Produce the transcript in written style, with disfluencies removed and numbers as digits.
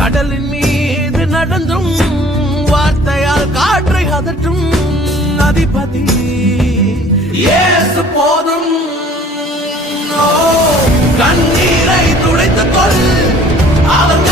கடலின் மீது நடந்தும் வார்த்தையால் காற்றை அதற்றும் அதிபதி இயேசு போதும். கண்ணீரை துடைத்துக் கொள் அவர்